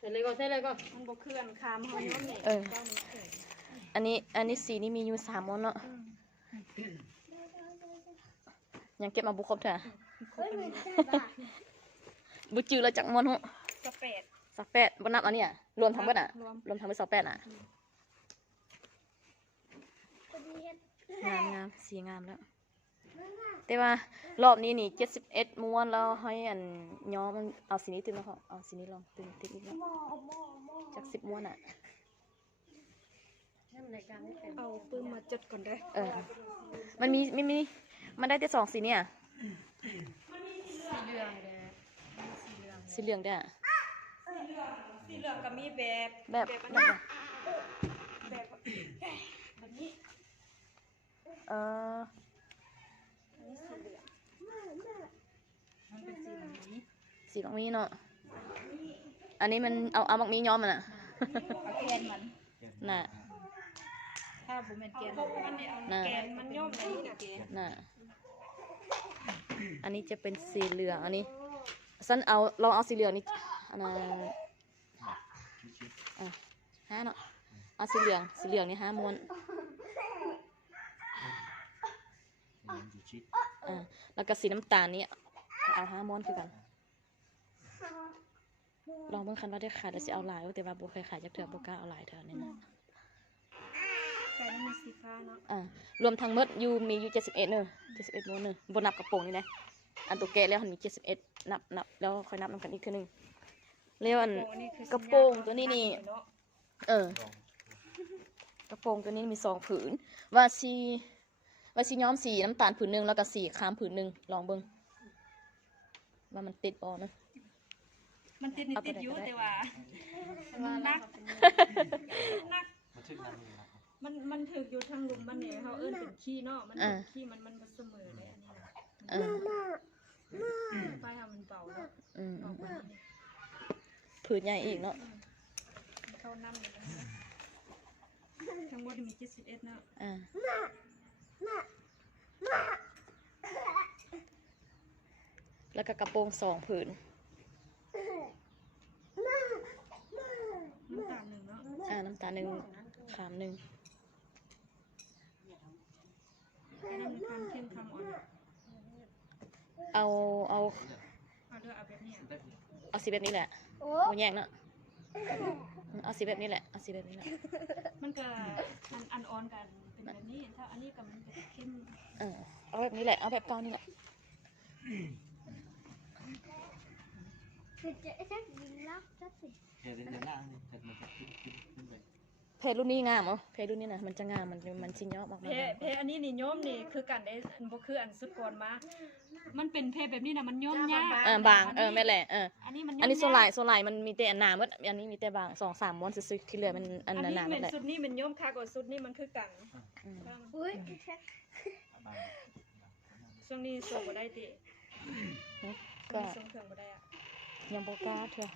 เสร็จเลยก็มันบกเคลื่อนคามเขาย้อมเนี่ยอันนี้สีนี่มีอยู่3ม้วนเนาะยังเก็บมาบุครบเถอะบุจือแล้วจักม้วนหัว28บนนับอันนี้อ่ะรวมทั้งหมดอ่ะรวมทั้งหมด28อ่ะงามสีงามแล้วแต่ว่ารอบนี้นี่71ม้วนแล้วให้อันย้อมมันเอาสีนี้ตึงแล้วเอาสีนี้ลองตึงอีกแล้วจาก10ม้วนอ่ะเอาปืนมาจัดก่อนได้มันมีมันได้แต่2สีเนี่ยสีเหลืองได้สีเหลืองก็มีแบบนี้สีบักมีเนาะอันนี้มันเอาบักมีย้อมมันอ่ะแกนมันน่ะถ้าผมเป็นแกนแกนมันย่อมนี้นะแกนน่ะอันนี้จะเป็นสีเหลืองอันนี้สั้นลองเอาสีเหลืองนี่อันนั้น5เนาะเอาสีเหลืองนี่5ม้วนแล้วก็สีน้ำตาลนี่เอา5ม้วนคือกันลองเบิ่งคันว่าได้ขายแต่สิเอาหลายแต่ว่าบ่เคยขายจักเทื่อบ่กล้าเอาหลายเทื่อนี่นะแต่มีสีฟ้าเนาะรวมทั้งหมดมีอยู่71เด้อ71ม้วนเด้อบ่นับกระโปรงนี่นะอันตัวแกะแล้วมันมี71นับแล้วค่อยนับนำกันอีกเทื่อนึงแล้วอันกระโปรงตัวนี้นี่กระโปรงตัวนี้มี2ผืนว่าสิย้อมสีน้ำตาลผืนนึงแล้วก็สีครามผืนนึงลองเบิ่งว่ามันติดบ่นะมันติดอยู่แต่ว่ามันนักมันถึกอยู่ทางลุมมันเนี่ยเขาเป็นขี้เนาะมันขี้มันเสมอเลยอันนี้ไปทำมันเบาแล้วผืนใหญ่อีกเนาะเข้าน้ำเลยทั้งหมดมี71เนาะแล้วก็กระโปรง2ผืนน้ำตาล1เนาะน้ำตาล1ขาม1อันนั้นมีความเข้มข้นอ่อนเอาแบบนี้เอาสีแบบนี้แหละโมแยกเนาะเอาสีแบบนี้แหละมันก็อันอ่อนกันเป็นแบบนี้ถ้าอันนี้กับมันจะเข้มเอาแบบนี้แหละเอาแบบเก่านี่แหละเพจรุ่นนี้งามเหรอเพจรุ่นนี้นะมันจะงามมันชิ้นย่อมากเพจอันนี้นี่โยมนี่คือกันได้อันบ่คืออันสุดก่อนมามันเป็นเพจแบบนี้นะมันโยมยากบางแม่แหละอันนี้โซลายมันมีแต่หนาหมดอันนี้มีแต่บาง2-3ม้วนซื่อๆที่เหลือมันอันหนาๆหมดเลยสุดนี้มันโยมคากว่าสุดนี้มันคือกันช่วงนี้ส่งบ่ได้ติก็ส่งเครื่องบ่ได้ยังบ่กล้าเถอะ